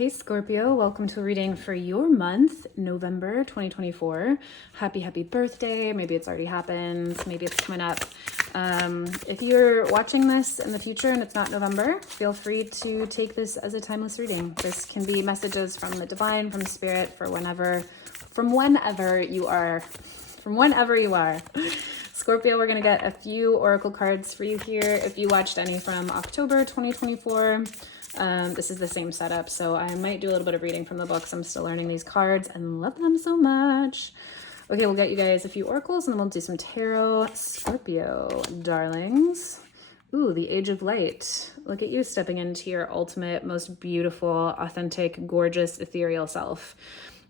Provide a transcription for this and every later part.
Hey Scorpio, welcome to a reading for your month, November 2024. Happy birthday. Maybe it's already happened. Maybe it's coming up. If you're watching this in the future and it's not November, feel free to take this as a timeless reading. This can be messages from the divine, from spirit, from whenever you are. Scorpio, we're going to get a few oracle cards for you here. If you watched any from October 2024, this is the same setup, so I might do a little bit of reading from the books. I'm still learning these cards and love them so much. Okay, we'll get you guys a few oracles and then we'll do some tarot. Scorpio, darlings. Ooh, the Age of Light. Look at you stepping into your ultimate, most beautiful, authentic, gorgeous, ethereal self.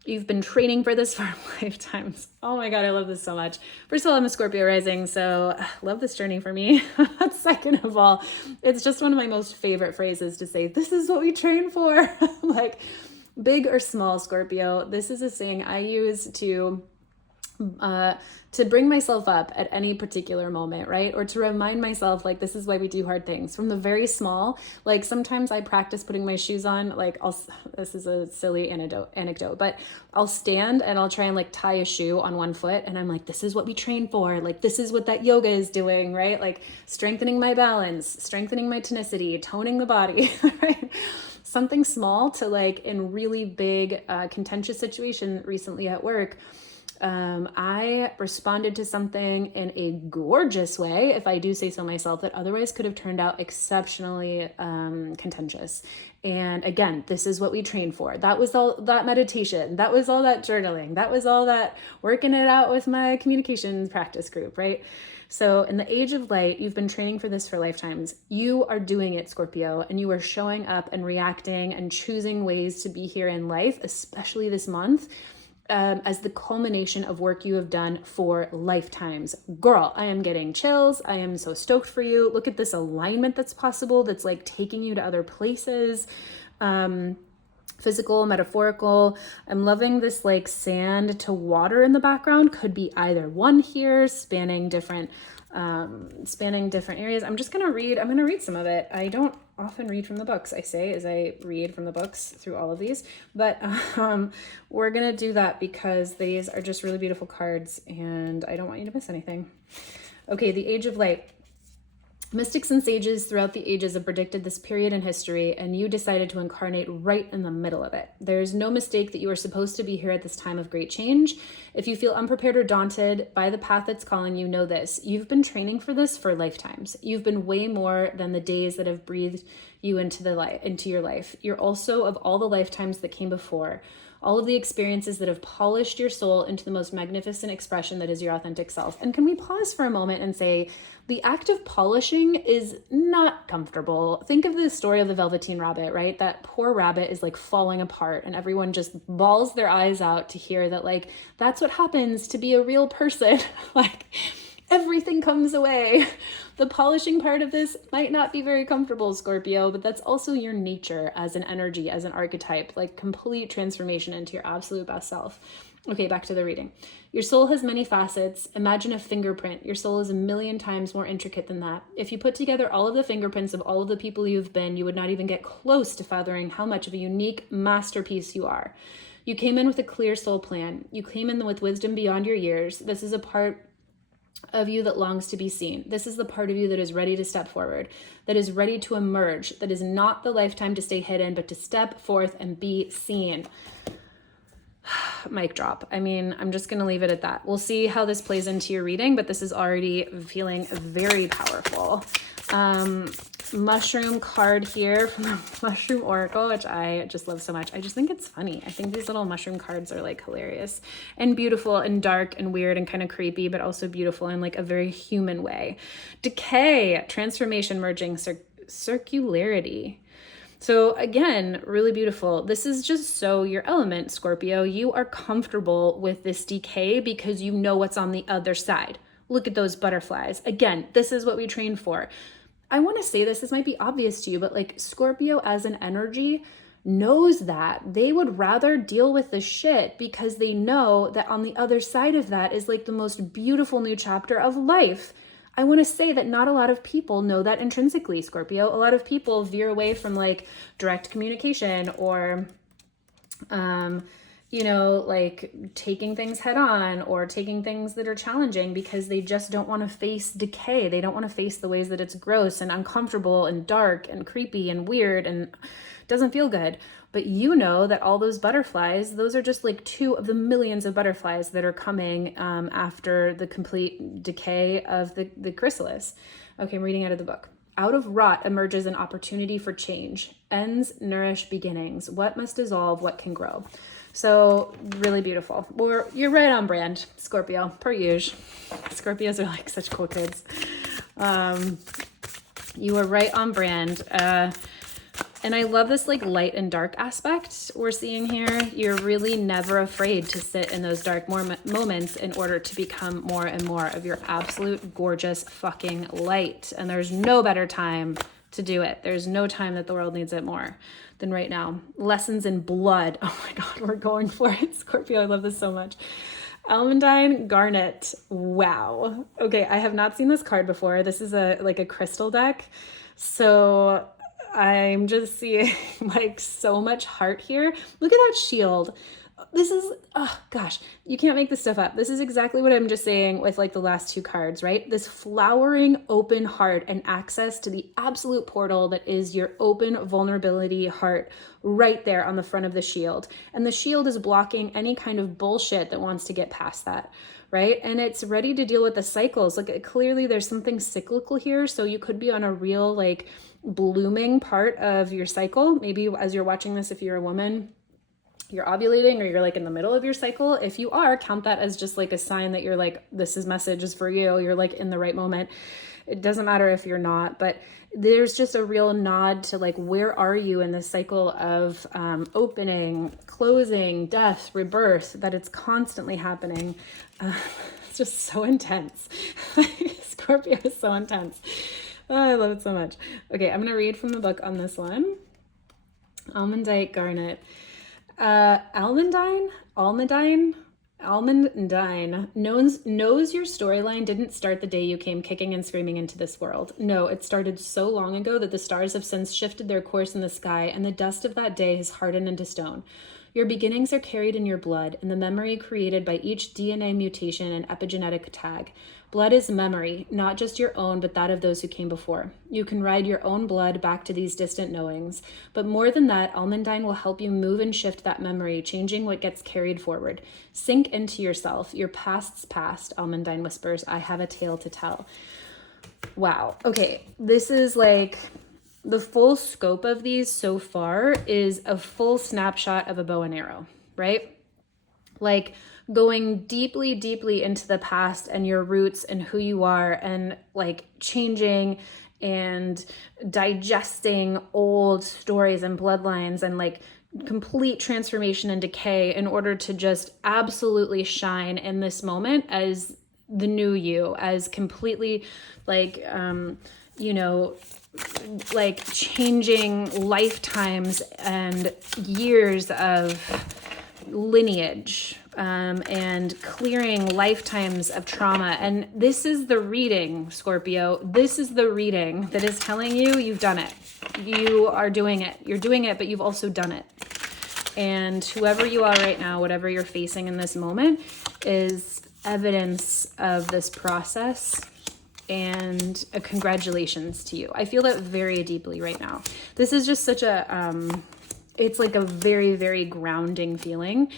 You've been training for this for lifetimes. Oh my God, I love this so much. First of all, I'm a Scorpio rising, so love this journey for me. Second of all, it's just one of my most favorite phrases to say, this is what we train for. Like, big or small, Scorpio, this is a saying I use to bring myself up at any particular moment, right? Or to remind myself, like, this is why we do hard things. From the very small, like sometimes I practice putting my shoes on, like this is a silly anecdote, but I'll stand and I'll try and like tie a shoe on one foot. And I'm like, this is what we train for. Like, this is what that yoga is doing, right? Like strengthening my balance, strengthening my tonicity, toning the body, right? Something small to like in really big, contentious situation recently at work. I responded to something in a gorgeous way, if I do say so myself, that otherwise could have turned out exceptionally contentious. And again, this is what we train for. That was all that meditation. That was all that journaling. That was all that working it out with my communications practice group, right? So in the Age of Light, you've been training for this for lifetimes. You are doing it, Scorpio, and you are showing up and reacting and choosing ways to be here in life, especially this month, as the culmination of work you have done for lifetimes. Girl, I am getting chills. I am so stoked for you. Look at this alignment that's possible, that's like taking you to other places. Physical, metaphorical. I'm loving this like sand to water in the background. Could be either one here, spanning different areas. I'm going to read some of it. I don't often read from the books, I say, as I read from the books through all of these, but we're going to do that because these are just really beautiful cards and I don't want you to miss anything. Okay, the Age of Light. Mystics and sages throughout the ages have predicted this period in history, and you decided to incarnate right in the middle of it. There's no mistake that you are supposed to be here at this time of great change. If you feel unprepared or daunted by the path that's calling you, know this. You've been training for this for lifetimes. You've been way more than the days that have breathed you into your life. You're also of all the lifetimes that came before. All of the experiences that have polished your soul into the most magnificent expression that is your authentic self. And can we pause for a moment and say, the act of polishing is not comfortable. Think of the story of the Velveteen Rabbit, right? That poor rabbit is like falling apart and everyone just bawls their eyes out to hear that, like, that's what happens to be a real person. Like, everything comes away. The polishing part of this might not be very comfortable, Scorpio, but that's also your nature as an energy, as an archetype, like complete transformation into your absolute best self. Okay, back to the reading. Your soul has many facets. Imagine a fingerprint. Your soul is 1,000,000 times more intricate than that. If you put together all of the fingerprints of all of the people you've been, you would not even get close to fathoming how much of a unique masterpiece you are. You came in with a clear soul plan. You came in with wisdom beyond your years. This is a part of you that longs to be seen. This is the part of you that is ready to step forward, that is ready to emerge, that is not the lifetime to stay hidden, but to step forth and be seen. Mic drop. I mean, I'm just going to leave it at that. We'll see how this plays into your reading, but this is already feeling very powerful. Mushroom card here from the Mushroom Oracle, which I just love so much. I just think it's funny. I think these little mushroom cards are like hilarious and beautiful and dark and weird and kind of creepy, but also beautiful in like a very human way. Decay, transformation, merging, circularity. So again, really beautiful. This is just so your element, Scorpio. You are comfortable with this decay because you know what's on the other side. Look at those butterflies. Again, this is what we train for. I want to say this might be obvious to you, but like Scorpio as an energy knows that they would rather deal with the shit because they know that on the other side of that is like the most beautiful new chapter of life. I want to say that not a lot of people know that intrinsically, Scorpio. A lot of people veer away from like direct communication or, you know, like taking things head on or taking things that are challenging because they just don't want to face decay. They don't want to face the ways that it's gross and uncomfortable and dark and creepy and weird and doesn't feel good. But you know that all those butterflies, those are just like 2 of the millions of butterflies that are coming after the complete decay of the chrysalis. Okay, I'm reading out of the book. Out of rot emerges an opportunity for change. Ends nourish beginnings. What must dissolve? What can grow? So really beautiful. You're right on brand, Scorpio, per usual. Scorpios are like such cool kids. You are right on brand. And I love this like light and dark aspect we're seeing here. You're really never afraid to sit in those dark moments in order to become more and more of your absolute gorgeous fucking light. And there's no better time to do it. There's no time that the world needs it more than right now. Lessons in blood. Oh my God, we're going for it. Scorpio, I love this so much. Almandine Garnet. Wow. Okay, I have not seen this card before. This is like a crystal deck. So I'm just seeing like so much heart here. Look at that shield. This is, oh gosh, you can't make this stuff up. This is exactly what I'm just saying with like the last 2 cards, right? This flowering open heart and access to the absolute portal that is your open vulnerability heart right there on the front of the shield. And the shield is blocking any kind of bullshit that wants to get past that, right? And it's ready to deal with the cycles. Like clearly there's something cyclical here. So you could be on a real like blooming part of your cycle. Maybe as you're watching this, if you're a woman, you're ovulating or you're like in the middle of your cycle. If you are, count that as just like a sign that you're like, this is messages for you. You're like in the right moment. It doesn't matter if you're not, but there's just a real nod to like, where are you in this cycle of opening, closing, death, rebirth, that it's constantly happening. It's just so intense. Scorpio is so intense. Oh, I love it so much. Okay, I'm going to read from the book on this one. Almandine Garnet. Almandine knows your storyline didn't start the day you came kicking and screaming into this world. No, it started so long ago that the stars have since shifted their course in the sky, and the dust of that day has hardened into stone. Your beginnings are carried in your blood, and the memory created by each DNA mutation and epigenetic tag. Blood is memory, not just your own, but that of those who came before. You can ride your own blood back to these distant knowings. But more than that, Almandine will help you move and shift that memory, changing what gets carried forward. Sink into yourself. Your past's past, Almandine whispers. I have a tale to tell. Wow. Okay, this is like the full scope of these so far is a full snapshot of a bow and arrow, right? Like going deeply, deeply into the past and your roots and who you are, and like changing and digesting old stories and bloodlines and like complete transformation and decay in order to just absolutely shine in this moment as the new you, as completely like, you know, like changing lifetimes and years of lineage, and clearing lifetimes of trauma. And this is the reading, Scorpio. This is the reading that is telling you you've done it. You are doing it. You're doing it, but you've also done it. And whoever you are right now, whatever you're facing in this moment, is evidence of this process. And a congratulations to you. I feel that very deeply right now. This is just such a, it's like a very, very grounding feeling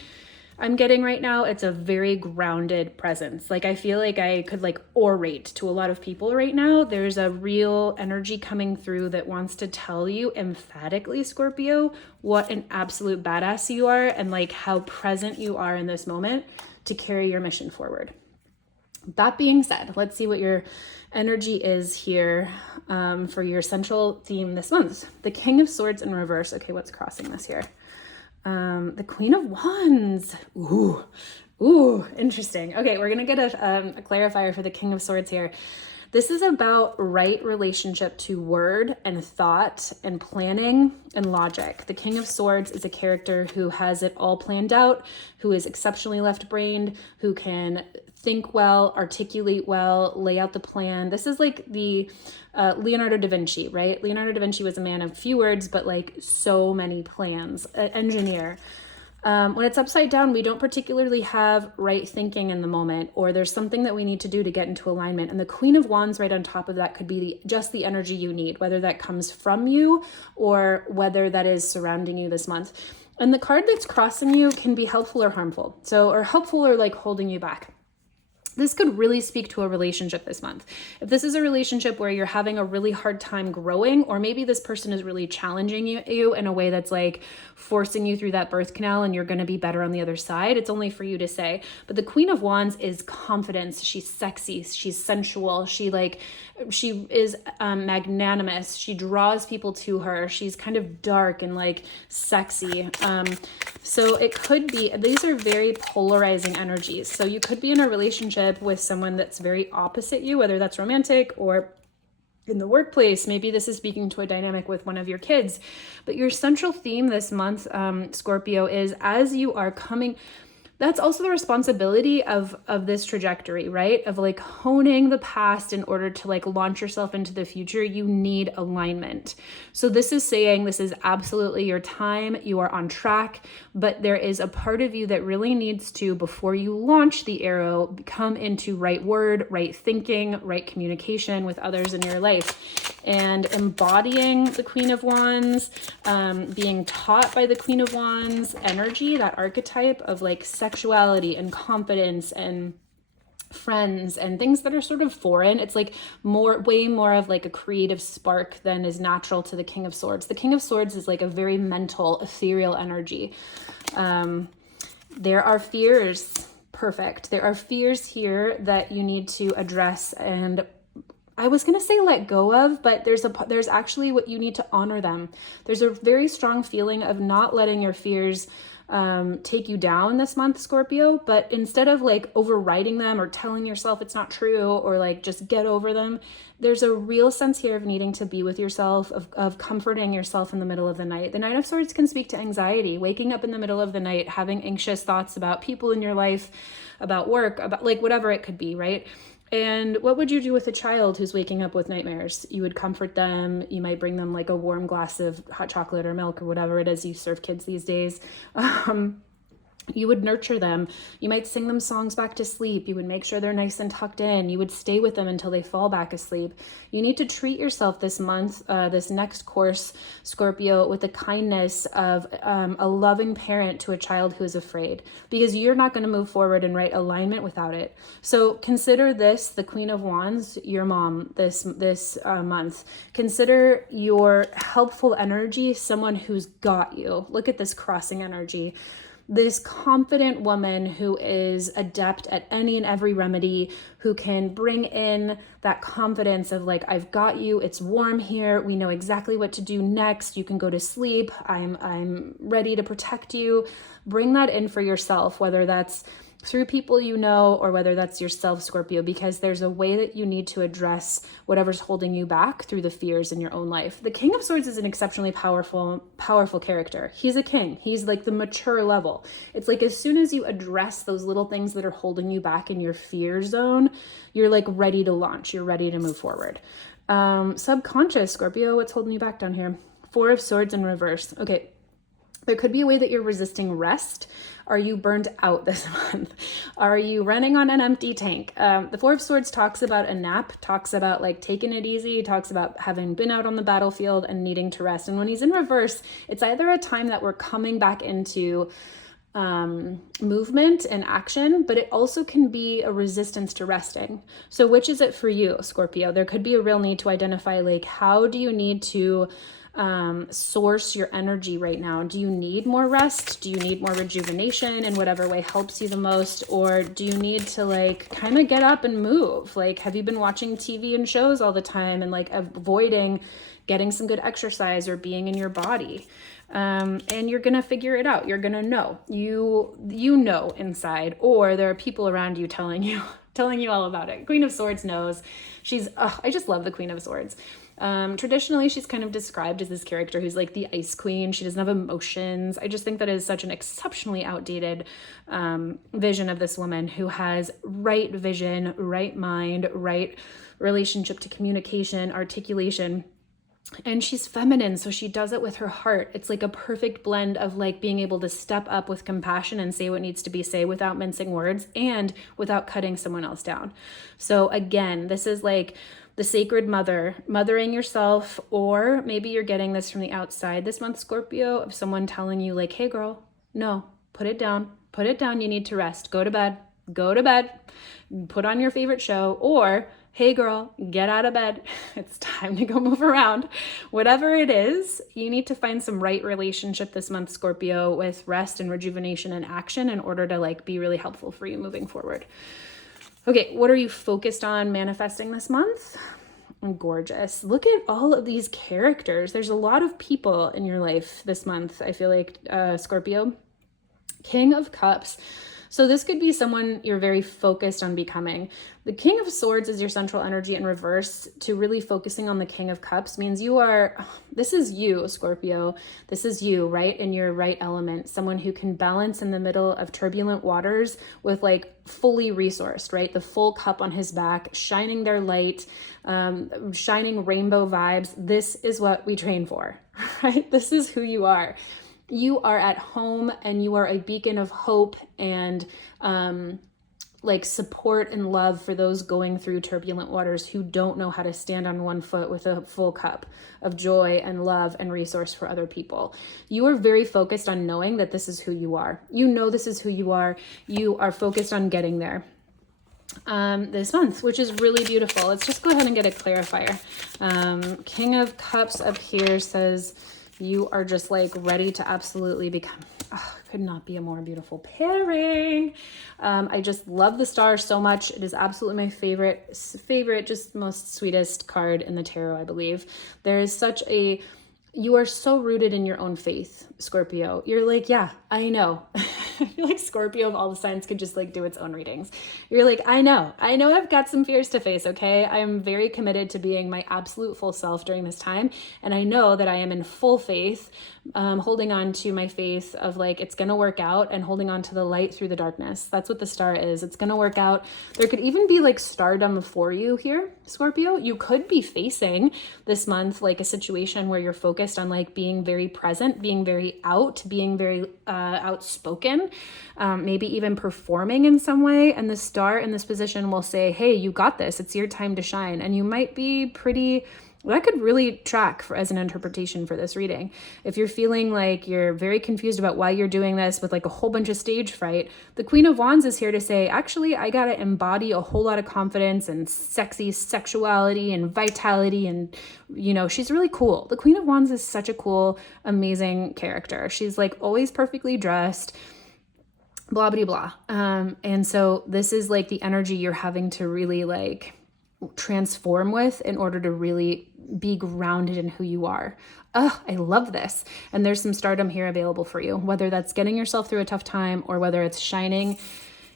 I'm getting right now. It's a very grounded presence. Like I feel like I could like orate to a lot of people right now. There's a real energy coming through that wants to tell you emphatically, Scorpio, what an absolute badass you are and like how present you are in this moment to carry your mission forward. That being said, let's see what your energy is here for your central theme this month. The King of Swords in reverse. Okay, what's crossing this here? The Queen of Wands. Ooh, interesting. Okay, we're gonna get a clarifier for the King of Swords here. This is about right relationship to word and thought and planning and logic. The King of Swords is a character who has it all planned out, who is exceptionally left-brained, who can think well, articulate well, lay out the plan. This is like the Leonardo da Vinci, right? Leonardo da Vinci was a man of few words, but like so many plans, an engineer. When it's upside down, we don't particularly have right thinking in the moment, or there's something that we need to do to get into alignment. And the Queen of Wands right on top of that could be just the energy you need, whether that comes from you or whether that is surrounding you this month. And the card that's crossing you can be helpful or harmful. Or helpful or like holding you back. This could really speak to a relationship this month. If this is a relationship where you're having a really hard time growing, or maybe this person is really challenging you in a way that's like forcing you through that birth canal and you're going to be better on the other side, it's only for you to say. But the Queen of Wands is confidence. She's sexy. She's sensual. She is magnanimous. She draws people to her. She's kind of dark and like sexy. So it could be, these are very polarizing energies. So you could be in a relationship with someone that's very opposite you, whether that's romantic or in the workplace. Maybe this is speaking to a dynamic with one of your kids. But your central theme this month, Scorpio, is as you are coming, that's also the responsibility of this trajectory, right? Of like honing the past in order to like launch yourself into the future. You need alignment. So this is saying this is absolutely your time. You are on track, but there is a part of you that really needs to, before you launch the arrow, come into right word, right thinking, right communication with others in your life. And embodying the Queen of Wands, being taught by the Queen of Wands energy, that archetype of like sexuality and confidence and friends and things that are sort of foreign. It's like way more of like a creative spark than is natural to the King of Swords. The King of Swords is like a very mental, ethereal energy. There are fears. Perfect. There are fears here that you need to address, and I was going to say let go of, but there's actually what you need to honor them. There's a very strong feeling of not letting your fears take you down this month, Scorpio, but instead of like overriding them or telling yourself it's not true or like just get over them, there's a real sense here of needing to be with yourself, of comforting yourself in the middle of the night. The Knight of Swords can speak to anxiety, waking up in the middle of the night, having anxious thoughts about people in your life, about work, about like whatever it could be, right? And what would you do with a child who's waking up with nightmares? You would comfort them. You might bring them like a warm glass of hot chocolate or milk or whatever it is you serve kids these days. You would nurture them. You might sing them songs back to sleep. You would make sure they're nice and tucked in. You would stay with them until they fall back asleep. You need to treat yourself this month, this next course, Scorpio, with the kindness of a loving parent to a child who is afraid, because you're not going to move forward in right alignment without it. So consider this, the Queen of Wands, your mom this month. Consider your helpful energy, someone who's got you. Look at this crossing energy. This confident woman who is adept at any and every remedy, who can bring in that confidence of like, I've got you, it's warm here, we know exactly what to do next, you can go to sleep, I'm ready to protect you. Bring that in for yourself, whether that's through people you know or whether that's yourself, Scorpio, because there's a way that you need to address whatever's holding you back through the fears in your own life. The King of Swords is an exceptionally powerful character. He's a king. He's like the mature level. It's like as soon as you address those little things that are holding you back in your fear zone, you're like ready to launch. You're ready to move forward. Subconscious, Scorpio, what's holding you back down here? Four of Swords in reverse. Okay. There could be a way that you're resisting rest. Are you burned out this month? Are you running on an empty tank? The Four of Swords talks about a nap, talks about like taking it easy, talks about having been out on the battlefield and needing to rest. And when he's in reverse, it's either a time that we're coming back into movement and action, but it also can be a resistance to resting. So which is it for you, Scorpio? There could be a real need to identify like, how do you need to source your energy right now? Do you need more rest? Do you need more rejuvenation in whatever way helps you the most? Or do you need to like kind of get up and move? Like, have you been watching TV and shows all the time and like avoiding getting some good exercise or being in your body? And you're going to figure it out. You're going to know, you know inside, or there are people around you telling you all about it. Queen of Swords knows. I just love the Queen of Swords. Traditionally, she's kind of described as this character who's like the ice queen. She doesn't have emotions. I just think that is such an exceptionally outdated vision of this woman who has right vision, right mind, right relationship to communication, articulation. And she's feminine, so she does it with her heart. It's like a perfect blend of like being able to step up with compassion and say what needs to be said without mincing words and without cutting someone else down. So again, this is like the sacred mother, mothering yourself, or maybe you're getting this from the outside this month, Scorpio, of someone telling you like, hey girl, no, put it down, you need to rest, go to bed, put on your favorite show, or hey girl, get out of bed, it's time to go move around. Whatever it is, you need to find some right relationship this month, Scorpio, with rest and rejuvenation and action in order to like be really helpful for you moving forward. Okay, what are you focused on manifesting this month? Gorgeous. Look at all of these characters. There's a lot of people in your life this month, I feel like, Scorpio. King of Cups. So this could be someone you're very focused on becoming. The King of Swords is your central energy in reverse to really focusing on the King of Cups means this is you, Scorpio. This is you, right? In your right element. Someone who can balance in the middle of turbulent waters with like fully resourced, right? The full cup on his back, shining their light, shining rainbow vibes. This is what we train for, right? This is who you are. You are at home and you are a beacon of hope and like support and love for those going through turbulent waters who don't know how to stand on one foot with a full cup of joy and love and resource for other people. You are very focused on knowing that this is who you are. You know this is who you are. You are focused on getting there this month, which is really beautiful. Let's just go ahead and get a clarifier. King of Cups up here says you are just like ready to absolutely become, could not be a more beautiful pairing. I just love the star so much. It is absolutely my favorite, just most sweetest card in the tarot, I believe. There is you are so rooted in your own faith, Scorpio. You're like, yeah, I know. I feel like Scorpio of all the signs could just like do its own readings. You're like, I know I've got some fears to face, okay? I'm very committed to being my absolute full self during this time. And I know that I am in full faith, holding on to my faith of like, it's going to work out and holding on to the light through the darkness. That's what the star is. It's going to work out. There could even be like stardom for you here, Scorpio. You could be facing this month like a situation where you're focused on like being very present, being very being very outspoken, maybe even performing in some way. And the star in this position will say, hey, you got this. It's your time to shine. And you might be that could really track as an interpretation for this reading. If you're feeling like you're very confused about why you're doing this with like a whole bunch of stage fright, the Queen of Wands is here to say, actually, I got to embody a whole lot of confidence and sexy sexuality and vitality. And, she's really cool. The Queen of Wands is such a cool, amazing character. She's like always perfectly dressed, blah, blah, blah. And so this is like the energy you're having to really like transform with in order to really be grounded in who you are. I love this. And there's some stardom here available for you, whether that's getting yourself through a tough time or whether it's shining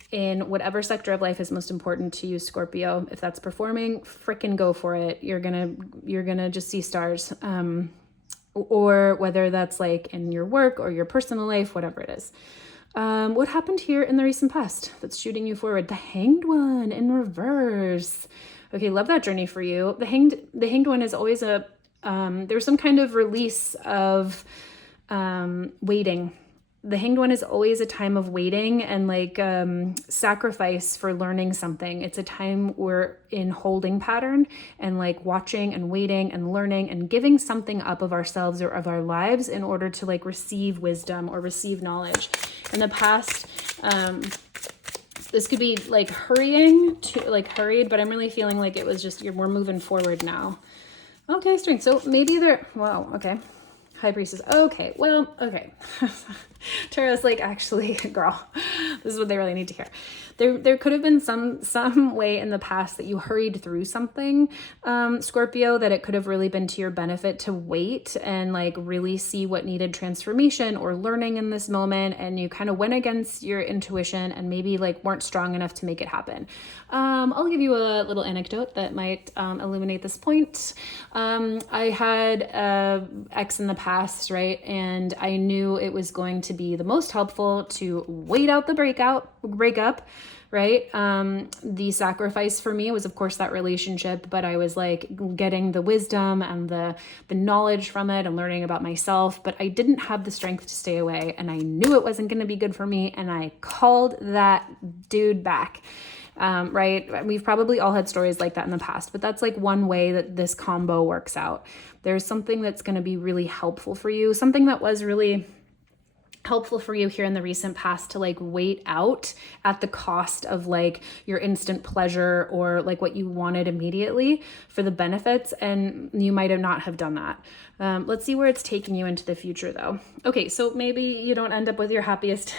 in whatever sector of life is most important to you, Scorpio. If that's performing, frickin' go for it. You're gonna just see stars. Or whether that's like in your work or your personal life, whatever it is. What happened here in the recent past that's shooting you forward? The Hanged One in reverse. Okay, love that journey for you. The Hanged One is always there's some kind of release of waiting. The Hanged One is always a time of waiting and like sacrifice for learning something. It's a time we're in holding pattern and like watching and waiting and learning and giving something up of ourselves or of our lives in order to like receive wisdom or receive knowledge. In the past, this could be like hurried, but I'm really feeling like it was just, we're moving forward now. Okay, strength. So maybe wow, okay. High Priestess. Okay, well, okay. Tarot's like, actually, girl, this is what they really need to hear. There could have been some way in the past that you hurried through something, Scorpio, that it could have really been to your benefit to wait and like really see what needed transformation or learning in this moment. And you kind of went against your intuition and maybe like weren't strong enough to make it happen. I'll give you a little anecdote that might illuminate this point. I had an ex in the past, right? And I knew it was going to be the most helpful to wait out the breakup, right? The sacrifice for me was, of course, that relationship, but I was like getting the wisdom and the knowledge from it and learning about myself, but I didn't have the strength to stay away, and I knew it wasn't going to be good for me, and I called that dude back. Right? We've probably all had stories like that in the past, but that's like one way that this combo works out. There's something that's going to be really helpful for you, something that was really helpful for you here in the recent past to like wait out at the cost of like your instant pleasure or like what you wanted immediately for the benefits, and you might have not have done that. Let's see where it's taking you into the future though. Okay, so maybe you don't end up with your happiest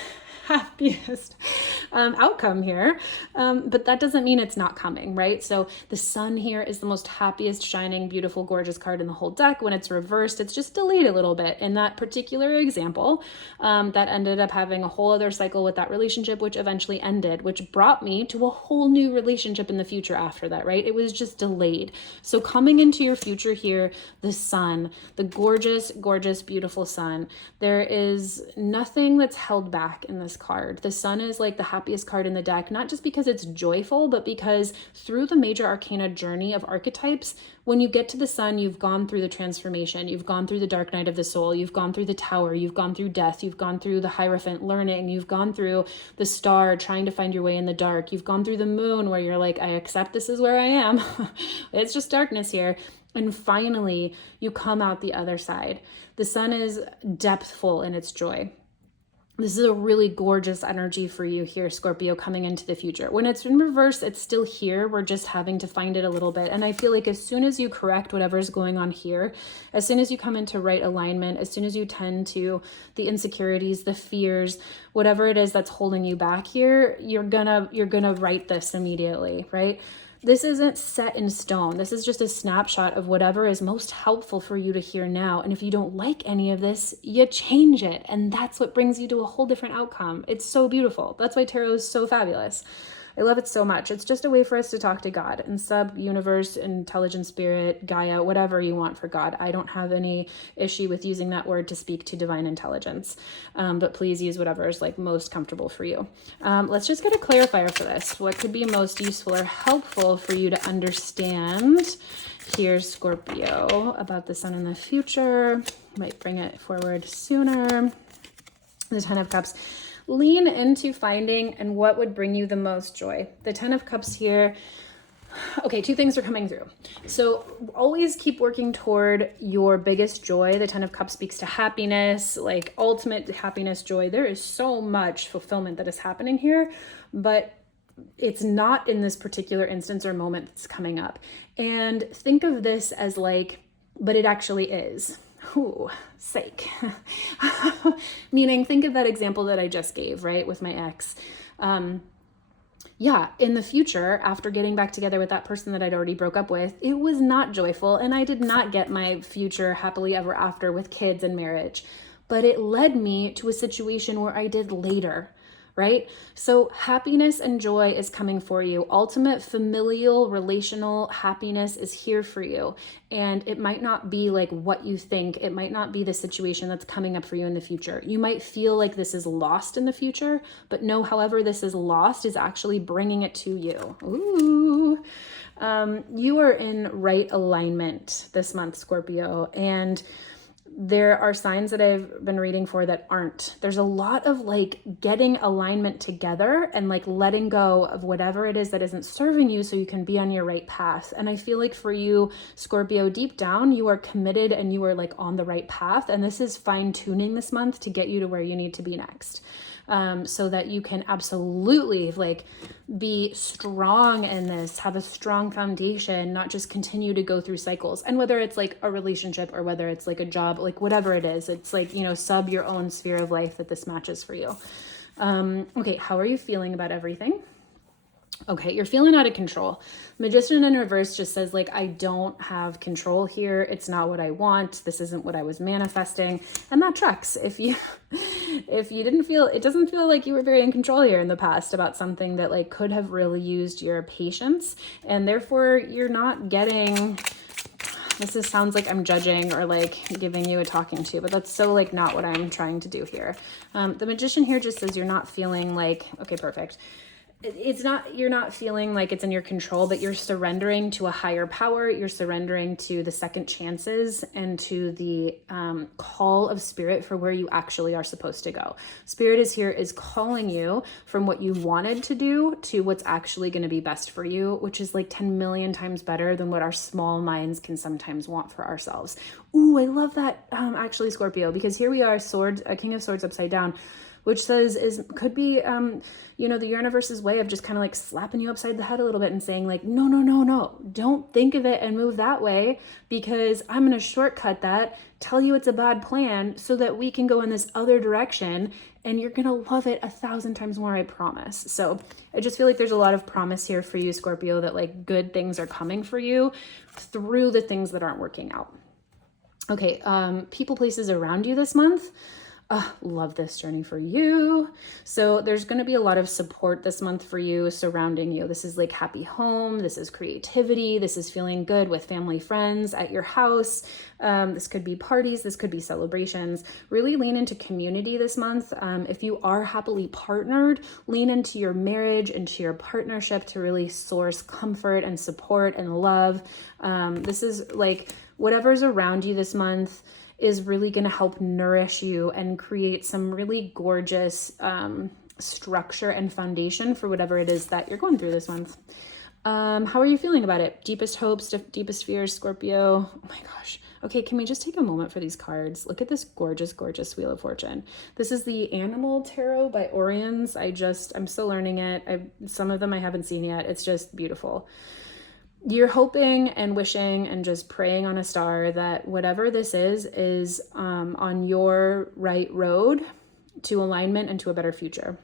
outcome here. But that doesn't mean it's not coming, right? So the sun here is the most happiest, shining, beautiful, gorgeous card in the whole deck. When it's reversed, it's just delayed a little bit. In that particular example, that ended up having a whole other cycle with that relationship, which eventually ended, which brought me to a whole new relationship in the future after that, right? It was just delayed. So coming into your future here, the sun, the gorgeous, gorgeous, beautiful sun, there is nothing that's held back in this card. The sun is like the happiest card in the deck, not just because it's joyful, but because through the major arcana journey of archetypes, when you get to the sun, you've gone through the transformation, you've gone through the dark night of the soul, you've gone through the tower, you've gone through death, you've gone through the Hierophant learning, you've gone through the star trying to find your way in the dark, you've gone through the moon where you're like, I accept this is where I am. It's just darkness here. And finally, you come out the other side. The sun is depthful in its joy. This is a really gorgeous energy for you here, Scorpio, coming into the future. When it's in reverse, it's still here. We're just having to find it a little bit. And I feel like as soon as you correct whatever's going on here, as soon as you come into right alignment, as soon as you tend to the insecurities, the fears, whatever it is that's holding you back here, you're gonna right this immediately, right? This isn't set in stone. This is just a snapshot of whatever is most helpful for you to hear now. And if you don't like any of this, you change it. And that's what brings you to a whole different outcome. It's so beautiful. That's why tarot is so fabulous. I love it so much. It's just a way for us to talk to God and sub-universe, intelligent spirit, Gaia, whatever you want for God. I don't have any issue with using that word to speak to divine intelligence, but please use whatever is like most comfortable for you. Let's just get a clarifier for this. What could be most useful or helpful for you to understand here, Scorpio, about the sun in the future? Might bring it forward sooner. The Ten of Cups. Lean into finding and what would bring you the most joy. The Ten of Cups here. Okay, two things are coming through. So always keep working toward your biggest joy. The Ten of Cups speaks to happiness, like ultimate happiness, joy. There is so much fulfillment that is happening here, but it's not in this particular instance or moment that's coming up. And think of this as like, but it actually is. Ooh, sake. Meaning, think of that example that I just gave, right, with my ex. Yeah, in the future, after getting back together with that person that I'd already broke up with, it was not joyful, and I did not get my future happily ever after with kids and marriage. But it led me to a situation where I did later, right? So happiness and joy is coming for you. Ultimate familial, relational happiness is here for you. And it might not be like what you think. It might not be the situation that's coming up for you in the future. You might feel like this is lost in the future, but no, however this is lost is actually bringing it to you. Ooh. You are in right alignment this month, Scorpio, and there are signs that I've been reading for that aren't. There's a lot of like getting alignment together and like letting go of whatever it is that isn't serving you so you can be on your right path. And I feel like for you, Scorpio, deep down, you are committed and you are like on the right path. And this is fine tuning this month to get you to where you need to be next. So that you can absolutely like be strong in this, have a strong foundation, not just continue to go through cycles. And whether it's like a relationship or whether it's like a job, like whatever it is. It's like, you know, sub your own sphere of life that this matches for you. Okay, how are you feeling about everything? Okay, you're feeling out of control. Magician in reverse just says like, I don't have control here. It's not what I want. This isn't what I was manifesting. And that tracks. If you didn't feel, it doesn't feel like you were very in control here in the past about something that like could have really used your patience, and therefore you're not getting, sounds like I'm judging or like giving you a talking to, but that's so like not what I'm trying to do here. The Magician here just says you're not feeling like, okay, perfect. It's not, you're not feeling like it's in your control, but you're surrendering to a higher power. You're surrendering to the second chances and to the call of spirit for where you actually are supposed to go. Spirit is calling you from what you wanted to do to what's actually going to be best for you, which is like 10 million times better than what our small minds can sometimes want for ourselves. Ooh, I love that actually, Scorpio, because here we are, swords, a King of Swords upside down, which says could be, you know, the universe's way of just kind of like slapping you upside the head a little bit and saying like, no, don't think of it and move that way, because I'm going to shortcut that, tell you it's a bad plan so that we can go in this other direction, and you're going to love it 1,000 times more, I promise. So I just feel like there's a lot of promise here for you, Scorpio, that like good things are coming for you through the things that aren't working out. Okay, people, places around you this month. Love this journey for you. So there's going to be a lot of support this month for you surrounding you. This is like happy home. This is creativity. This is feeling good with family, friends at your house. This could be parties. This could be celebrations. Really lean into community this month. If you are happily partnered, lean into your marriage, into your partnership to really source comfort and support and love. This is like whatever's around you this month is really going to help nourish you and create some really gorgeous structure and foundation for whatever it is that you're going through this month. How are you feeling about it? Deepest hopes, deepest fears, Scorpio. Oh my gosh. Okay, can we just take a moment for these cards? Look at this gorgeous, gorgeous Wheel of Fortune. This is the Animal Tarot by Orions. I'm still learning it. Some of them I haven't seen yet. It's just beautiful. You're hoping and wishing and just praying on a star that whatever this is on your right road to alignment and to a better future.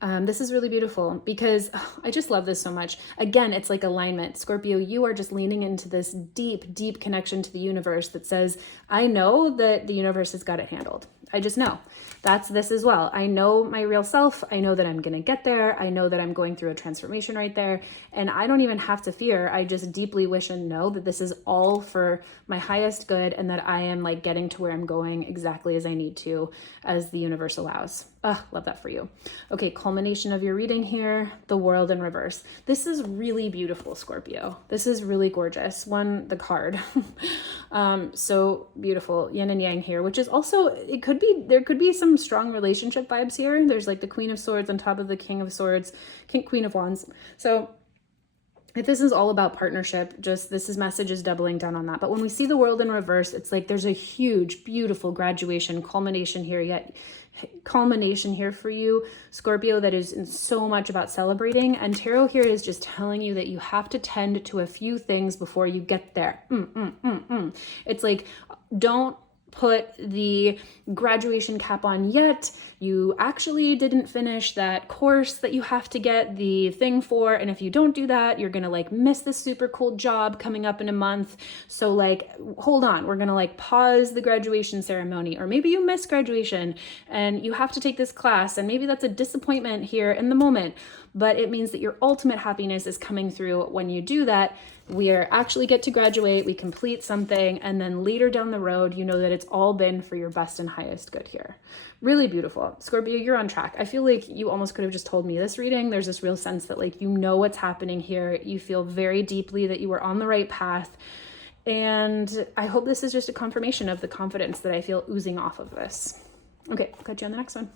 This is really beautiful because I just love this so much. Again, it's like alignment. Scorpio, you are just leaning into this deep, deep connection to the universe that says, I know that the universe has got it handled. I just know. That's this as well. I know my real self. I know that I'm going to get there. I know that I'm going through a transformation right there. And I don't even have to fear. I just deeply wish and know that this is all for my highest good and that I am like getting to where I'm going exactly as I need to, as the universe allows. Love that for you. Okay, culmination of your reading here, the World in reverse. This is really beautiful, Scorpio. This is really gorgeous. The card. So beautiful, yin and yang here, which is also, there could be some strong relationship vibes here. There's like the Queen of Swords on top of the King of Swords, Queen of Wands. So if this is all about partnership, this message is doubling down on that. But when we see the World in reverse, it's like there's a huge, beautiful graduation, culmination here for you, Scorpio, that is so much about celebrating. And tarot here is just telling you that you have to tend to a few things before you get there. It's like, don't put the graduation cap on yet. You actually didn't finish that course that you have to get the thing for. And if you don't do that, you're going to like miss this super cool job coming up in a month. So like, hold on, we're going to like pause the graduation ceremony, or maybe you missed graduation and you have to take this class. And maybe that's a disappointment here in the moment, but it means that your ultimate happiness is coming through when you do that. We actually get to graduate, we complete something, and then later down the road, you know that it's all been for your best and highest good here. Really beautiful. Scorpio, you're on track. I feel like you almost could have just told me this reading. There's this real sense that like, you know what's happening here. You feel very deeply that you were on the right path. And I hope this is just a confirmation of the confidence that I feel oozing off of this. Okay, I'll catch you on the next one.